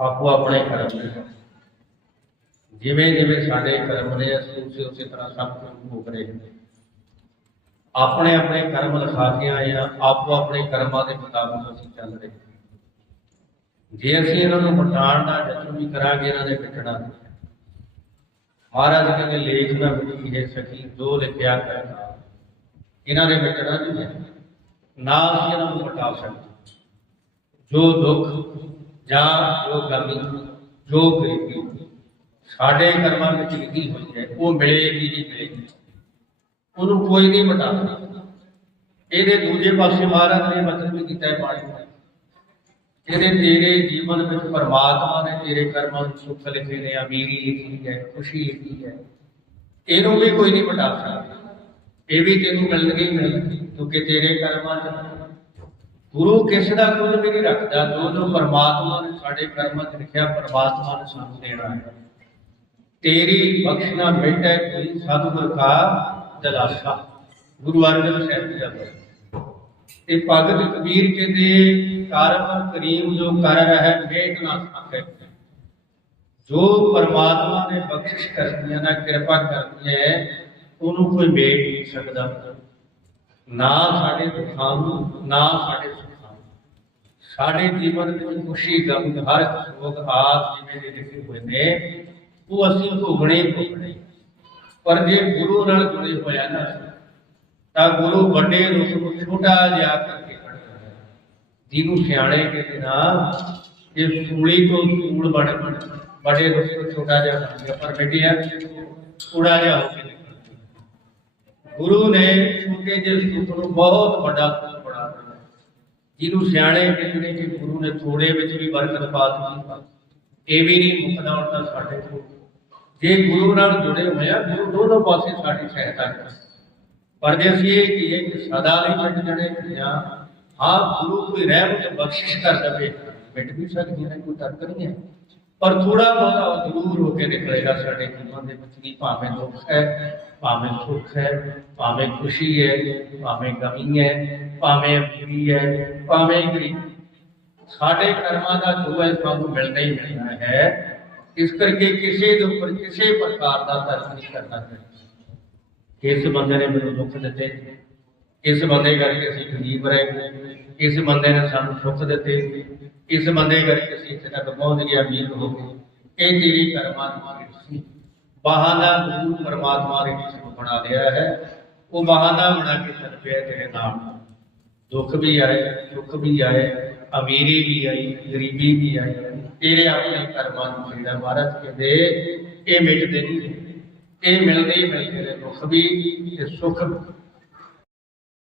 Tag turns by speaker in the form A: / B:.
A: ਆਪੋ ਆਪਣੇ ਕਰਮ ਨੇ। ਜਿਵੇਂ ਜਿਵੇਂ ਸਾਡੇ ਕਰਮ ਨੇ, ਅਸੀਂ ਉਸੇ ਤਰ੍ਹਾਂ ਸਭ ਕੁਝ ਭੋਗ ਰਹੇ ਹਾਂ। ਆਪਣੇ ਆਪਣੇ ਕਰਮ ਲਿਖਾ ਕੇ ਆਏ ਆ ਆਪੋ ਆਪਣੇ ਕਰਮਾਂ ਦੇ ਮੁਤਾਬਕ ਅਸੀਂ ਚੱਲ ਰਹੇ ਜੇ ਅਸੀਂ ਇਹਨਾਂ ਨੂੰ ਮਟਾਉਣ ਦਾ ਜਸ਼ਨ ਵੀ ਕਰਾਂਗੇ, ਇਹਨਾਂ ਦੇ ਮਿਟਣਾ ਨਹੀਂ ਮਹਾਰਾਜ ਕਹਿੰਦੇ, ਲੇਖ ਨਾ ਮਿਟੀ ਹੈ ਸਕੀ ਜੋ ਲਿਖਿਆ ਕਰਨਾ ਇਹਨਾਂ ਦੇ ਮਿਟਣਾ ਨਹੀਂ ਹੈ ਨਾ ਅਸੀਂ ਇਹਨਾਂ ਨੂੰ ਮਿਟਾ ਸਕਦੇ। ਜੋ ਦੁੱਖ ਜਾਂ ਜੋ ਗਮੀ ਜੋ ਗਰੀਬੀ ਸਾਡੇ ਕਰਮਾਂ ਵਿੱਚ ਲਿਖੀ ਹੋਈ ਹੈ, ਉਹ ਮਿਲੇਗੀ ਹੀ ਮਿਲੇਗੀ ਉਹਨੂੰ ਕੋਈ ਨਹੀਂ ਮਿਟਾ ਸਕਦਾ ਇਹਦੇ ਦੂਜੇ ਪਾਸੇ ਮਹਾਰਾਜ ਨੇ ਮਤਲਬ ਵੀ ਕੀਤਾ ਹੈ ਪਾਣੀ ਦਾ ਇਹਦੇ ਤੇਰੇ ਜੀਵਨ ਵਿੱਚ ਪਰਮਾਤਮਾ ਨੇ ਤੇਰੇ ਕਰਮਾਂ ਨੂੰ ਸੁੱਖ ਲਿਖੇ ਨੇ, ਅਮੀਰੀ ਲਿਖੀ ਹੈ, ਖੁਸ਼ੀ ਲਿਖੀ ਹੈ। ਇਹਨੂੰ ਵੀ ਕੋਈ ਨਹੀਂ ਮਿਟਾ ਸਕਦਾ ਇਹ ਵੀ ਤੈਨੂੰ ਮਿਲਣਗੇ ਹੀ ਮਿਲਣਗੇ, ਕਿਉਂਕਿ ਤੇਰੇ ਕਰਮਾਂ 'ਚ ਗੁਰੂ ਕਿਸੇ ਦਾ ਕੁਝ ਵੀ ਨਹੀਂ ਰੱਖਦਾ, ਜੋ ਜੋ ਪਰਮਾਤਮਾ ਨੇ ਸਾਡੇ ਕਰਮਾਂ 'ਚ ਲਿਖਿਆ, ਪਰਮਾਤਮਾ ਨੇ ਸਾਨੂੰ ਦੇਣਾ ਹੈ। ਤੇਰੀ ਬਖਸ਼ਣਾ ਮਿਟੈ ਕੋਈ ਸਤਿਗੁਰ ਕਾ ਦਲਾਸਾ। ਗੁਰੂ ਅਰਜਨ ਸਾਹਿਬ ਜੀ ਦਾ ਬੋਲ। ਤੇ ਭਗਤ ਕਬੀਰ ਕਹਿੰਦੇ ਕਰਮ ਕਰੀਮ ਜੋ ਕਰ ਰਿਹਾ ਮੇਟ ਨਾ ਸਕੇ ਜੋ ਪਰਮਾਤਮਾ ਨੇ ਬਖਸ਼ਿਸ਼ ਕਰਦੀਆਂ ਨਾ ਕਿਰਪਾ ਕਰਦੀ ਹੈ, ਉਹਨੂੰ ਕੋਈ ਮੇਟ ਨਹੀਂ ਸਕਦਾ। ਨਾ ਸਾਡੇ ਦੁੱਖਾਂ ਨੂੰ, ਨਾ ਸਾਡੇ ਸੁੱਖਾਂ ਨੂੰ। ਸਾਡੇ ਜੀਵਨ ਵਿੱਚ ਖੁਸ਼ੀ, ਗਮ, ਹਰ ਸੁਖ ਆਪ ਜਿਵੇਂ ਦੇ ਲਿਖੇ ਹੋਏ ਨੇ, ਉਹ ਅਸੀਂ ਭੋਗਣੇ ਭੋਗਣੇ। ਪਰ ਜੇ ਗੁਰੂ ਨਾਲ ਜੁੜੇ ਹੋਇਆ ਨਾ ਤਾਂ ਗੁਰੂ ਵੱਡੇ ਰੂਪ ਨੂੰ ਛੋਟਾ ਜਿਹਾ ਕਰਕੇ ਖੜਦਾ ਹੈ। ਜਿਹਨੂੰ ਸਿਆਣੇ ਕਹਿੰਦੇ ਨਾ, ਇਹ ਸੂਲੀ ਤੋਂ ਸੂਲ ਬਣ ਬਣ ਬੜੇ ਰੂਪ ਤੋਂ ਛੋਟਾ ਜਿਹਾ ਬਣ ਗਿਆ, ਪਰ ਬੇਟਿਆ ਥੋੜਾ ਜਿਹਾ ਹੋ ਕੇ ਗੁਰੂ ਨੇ ਛੋਟੇ ਜਿਹੇ ਸੁੱਖ ਨੂੰ ਬਹੁਤ ਵੱਡਾ ਸੁੱਖ ਬਣਾ ਦਿੱਤਾ। ਜਿਹਨੂੰ ਸਿਆਣੇ ਕਹਿੰਦੇ ਨੇ ਕਿ ਗੁਰੂ ਨੇ ਥੋੜੇ ਵਿੱਚ ਵੀ ਬਰਕਤ ਪਾ ਦਿੱਤੀ ਇਹ ਵੀ ਨਹੀਂ ਮੁਕਦਾ ਹੁਣ ਤਾਂ ਸਾਡੇ ਕੋਲ। ਜੇ ਗੁਰੂ ਨਾਲ ਜੁੜੇ ਹੋਏ ਆ, ਗੁਰੂ ਦੋਨੋਂ ਪਾਸੇ ਸਾਡੀ ਸਹਾਇਤਾ ਕਰਦਾ। ਪਰ ਜੇ ਅਸੀਂ ਇਹ ਕਹੀਏ ਕਿ ਸਦਾ ਲਈ ਮਿਟ ਜਣੇ ਜਾਂ ਹਾਂ, ਗੁਰੂ ਕੋਈ ਰਹਿਮਤ ਬਖਸ਼ਿਸ਼ ਕਰ ਦਵੇ ਮਿਟ ਵੀ ਸਕਦੀਆਂ ਨੇ, ਕੋਈ ਤਰਕ ਨਹੀਂ ਹੈ। ਪਰ ਥੋੜਾ ਬਹੁਤਾ ਉਹ ਜ਼ਰੂਰ ਹੋ ਕੇ ਨਿਕਲੇਗਾ ਸਾਡੇ ਜੀਵਨ ਦੇ ਵਿੱਚ ਵੀ ਭਾਵੇਂ ਦੁੱਖ ਹੈ ਭਾਵੇਂ ਸੁੱਖ ਹੈ ਭਾਵੇਂ ਖੁਸ਼ੀ ਹੈ ਭਾਵੇਂ ਗਮੀ ਹੈ ਭਾਵੇਂ ਅਮੀਰੀ ਹੈ ਭਾਵੇਂ ਗਰੀਬੀ ਸਾਡੇ ਕਰਮਾਂ ਦਾ ਜੋ ਹੈ ਸਾਨੂੰ ਮਿਲਦਾ ਹੀ ਮਿਲਣਾ ਹੈ ਇਸ ਕਰਕੇ ਕਿਸੇ ਦੇ ਉੱਪਰ ਕਿਸੇ ਪ੍ਰਕਾਰ ਦਾ ਤਰਕ ਨਹੀਂ ਕਰਨਾ ਚਾਹੀਦਾ ਇਸ ਬੰਦੇ ਨੇ ਮੈਨੂੰ ਦੁੱਖ ਦਿੱਤੇ ਇਸ ਬੰਦੇ ਕਰਕੇ ਅਸੀਂ ਗਰੀਬ ਰਹੇ ਇਸ ਬੰਦੇ ਨੇ ਸਾਨੂੰ ਸੁੱਖ ਦਿੱਤੇ? ਇਸ ਬੰਦੇ ਕਰਕੇ ਅਸੀਂ ਇੱਥੇ ਤੱਕ ਪਹੁੰਚ ਗਏ, ਅਮੀਰ ਹੋ ਗਏ। ਇਹ ਤੇਰੀ ਕਰਮਾਂ ਦੀ ਸੀ ਬਹਾਨਾ ਗੁਰੂ ਪਰਮਾਤਮਾ ਨੇ ਕਿਸੇ ਨੂੰ ਬਣਾ ਲਿਆ ਹੈ। ਉਹ ਬਹਾਨਾ ਬਣਾ ਕੇ ਚੱਲ ਤੇਰੇ ਨਾਮ ਦੁੱਖ ਵੀ ਆਏ, ਸੁੱਖ ਵੀ ਆਏ, ਅਮੀਰੀ ਵੀ ਆਈ, ਗਰੀਬੀ ਵੀ ਆਈ। ਤੇਰੇ ਆਪਣੇ ਕਰਮਾਂ ਨੂੰ ਜਿਹੜਾ ਮਹਾਰਾਜ ਕਹਿੰਦੇ ਇਹ ਮਿਟਦੇ ਨਹੀਂ ਇਹ ਮਿਲਦੇ ਹੀ ਮਿਲਦੇ ਨੇ, ਦੁੱਖ ਵੀ ਤੇ ਸੁੱਖ ਵੀ।